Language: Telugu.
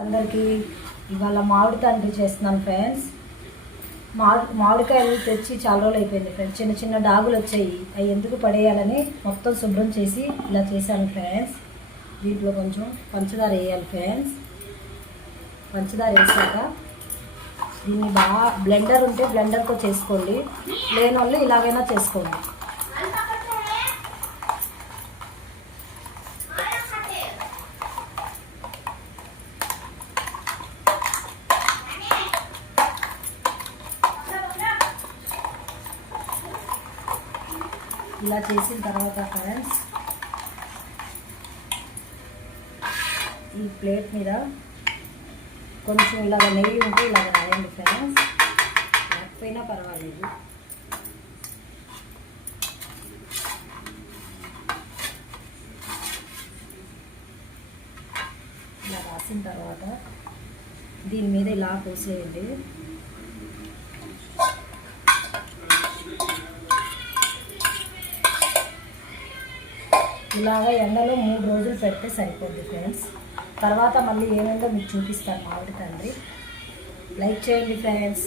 అందరికీ ఇవాళ మామిడి తండ్రి చేస్తున్నాను ఫ్రెండ్స్. మామిడికాయలు తెచ్చి చాలా రోజులు అయిపోయింది ఫ్రెండ్స్. చిన్న చిన్న డాగులు వచ్చాయి, అవి ఎందుకు పడేయాలని మొత్తం శుభ్రం చేసి ఇలా చేశాను ఫ్రెండ్స్. దీంట్లో కొంచెం పంచదార వేయాలి ఫ్రెండ్స్. పంచదార వేసాక దీన్ని బాగా బ్లెండర్ ఉంటే బ్లెండర్తో చేసుకోండి, లేని వాళ్ళు ఇలాగైనా చేసుకోండి. ఇలా చేసిన తర్వాత ఫ్రెండ్స్ ఈ ప్లేట్ మీద కొంచెం ఇలాగ నెయ్యి ఉంటే ఇలాగ రాయండి ఫ్రెండ్స్, లేకపోయినా పర్వాలేదు. ఇలా రాసిన తర్వాత దీని మీద ఇలా పోసేయండి. ఇలాగ ఎండలో 3 రోజులు పెడితే సరిపోద్ది ఫ్రెండ్స్. తర్వాత మళ్ళీ ఏమైందో మీకు చూపిస్తాను మామిడి తండ్రి. లైక్ చేయండి ఫ్రెండ్స్.